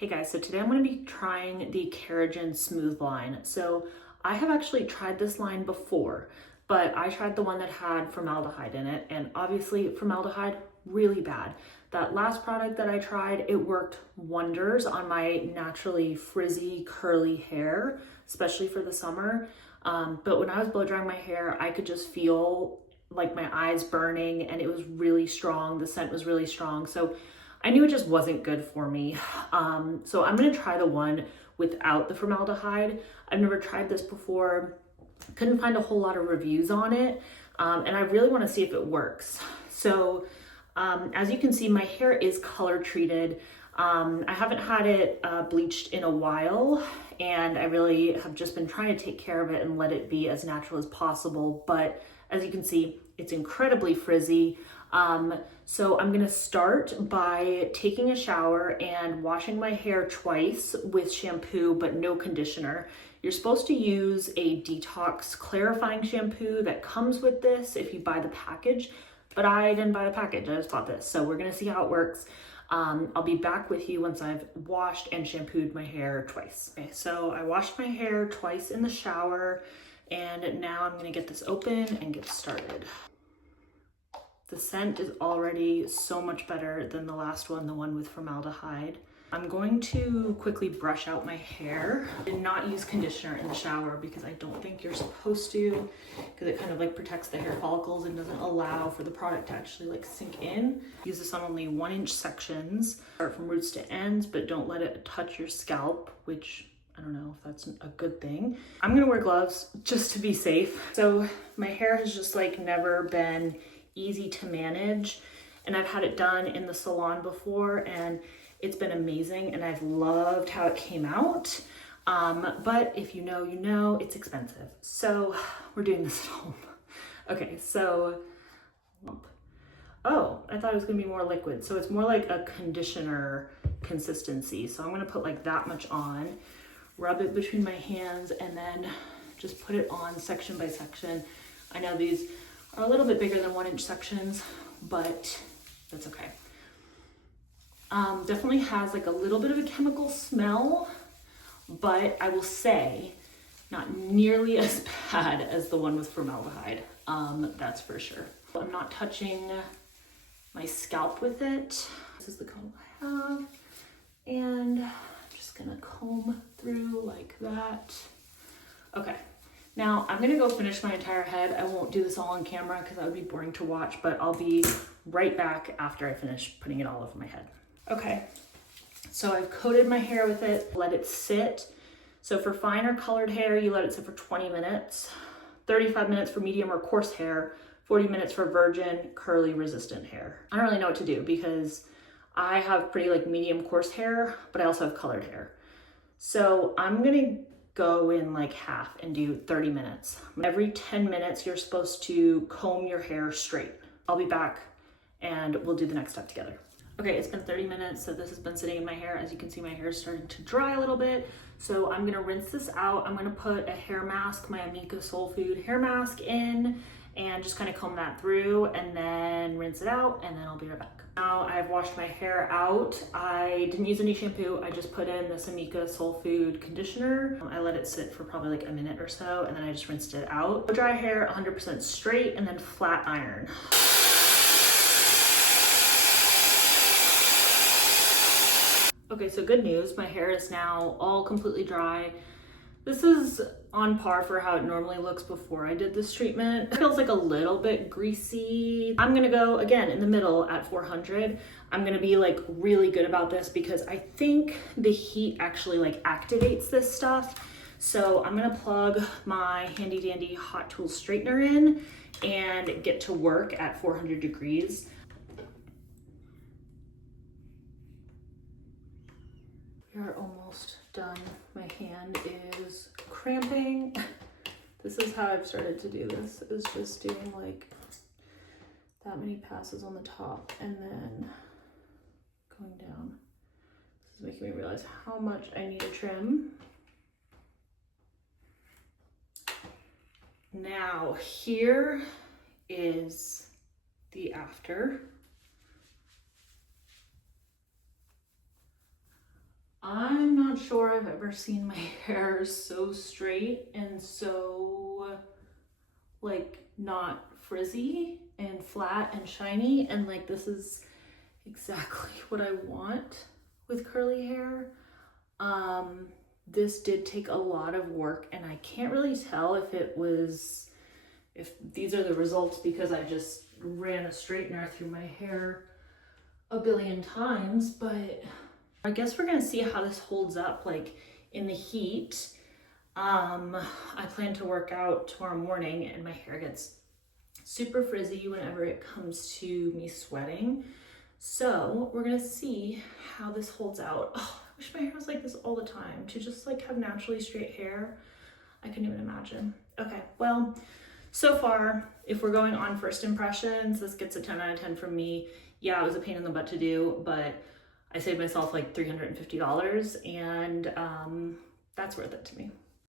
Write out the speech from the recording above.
Hey guys, so today I'm going to be trying the Keragen Smooth line. So I have actually tried this line before, but I tried the one that had formaldehyde in it, and obviously formaldehyde, really bad. That last product that I tried, it worked wonders on my naturally frizzy, curly hair, especially for the summer. But when I was blow drying my hair, I could just feel like my eyes burning, and it was really strong. The scent was really strong. So I knew it just wasn't good for me. So I'm gonna try the one without the formaldehyde. I've never tried this before. Couldn't find a whole lot of reviews on it. And I really wanna see if it works. So as you can see, my hair is color treated. I haven't had it bleached in a while, and I really have just been trying to take care of it and let it be as natural as possible. But as you can see, it's incredibly frizzy. So I'm gonna start by taking a shower and washing my hair twice with shampoo, but no conditioner. You're supposed to use a detox clarifying shampoo that comes with this if you buy the package, but I didn't buy the package, I just bought this. So we're gonna see how it works. I'll be back with you once I've washed and shampooed my hair twice. Okay, so I washed my hair twice in the shower, and now I'm gonna get this open and get started. The scent is already so much better than the last one, the one with formaldehyde. I'm going to quickly brush out my hair. I did not use conditioner in the shower because I don't think you're supposed to, because it kind of like protects the hair follicles and doesn't allow for the product to actually like sink in. Use this on only 1-inch sections. Start from roots to ends, but don't let it touch your scalp, which I don't know if that's a good thing. I'm gonna wear gloves just to be safe. So my hair has just like never been easy to manage, and I've had it done in the salon before and it's been amazing, and I've loved how it came out. But if you know, you know, it's expensive. So we're doing this at home. Okay, so, oh, I thought it was gonna be more liquid. So it's more like a conditioner consistency. So I'm gonna put like that much on, rub it between my hands, and then just put it on section by section. I know these are a little bit bigger than 1-inch sections, but that's okay. Definitely has like a little bit of a chemical smell, but I will say not nearly as bad as the one with formaldehyde. That's for sure. I'm not touching my scalp with it. This is the comb I have, and I'm just gonna comb through like that. Okay. Now I'm gonna go finish my entire head. I won't do this all on camera because that would be boring to watch, but I'll be right back after I finish putting it all over my head. Okay, so I've coated my hair with it, let it sit. So for finer colored hair, you let it sit for 20 minutes, 35 minutes for medium or coarse hair, 40 minutes for virgin, curly, resistant hair. I don't really know what to do because I have pretty like medium coarse hair, but I also have colored hair. So I'm gonna go in like half and do 30 minutes. Every 10 minutes, you're supposed to comb your hair straight. I'll be back and we'll do the next step together. Okay, it's been 30 minutes, so this has been sitting in my hair. As you can see, my hair is starting to dry a little bit. So I'm gonna rinse this out. I'm gonna put a hair mask, my Amika Soul Food hair mask in, and just kind of comb that through and then rinse it out, and then I'll be right back. Now I've washed my hair out. I didn't use any shampoo. I just put in this Amika Soul Food conditioner. I let it sit for probably like a minute or so, and then I just rinsed it out. Dry hair, 100% straight, and then flat iron. Okay, so good news, my hair is now all completely dry. This is on par for how it normally looks before I did this treatment. It feels like a little bit greasy. I'm gonna go again in the middle at 400. I'm gonna be like really good about this because I think the heat actually like activates this stuff. So I'm gonna plug my handy dandy hot tool straightener in and get to work at 400 degrees. We are almost done. My hand is cramping. This is how I've started to do this, is just doing like that many passes on the top and then going down. This is making me realize how much I need to trim. Now here is the after. I'm not sure I've ever seen my hair so straight and so like not frizzy and flat and shiny, and like this is exactly what I want with curly hair. This did take a lot of work, and I can't really tell if these are the results because I just ran a straightener through my hair a billion times, but I guess we're gonna see how this holds up like in the heat. I plan to work out tomorrow morning and my hair gets super frizzy whenever it comes to me sweating. So we're gonna see how this holds out. Oh, I wish my hair was like this all the time, to just like have naturally straight hair. I couldn't even imagine. Okay, well, so far, if we're going on first impressions, this gets a 10 out of 10 from me. Yeah, it was a pain in the butt to do, but I saved myself like $350, and that's worth it to me.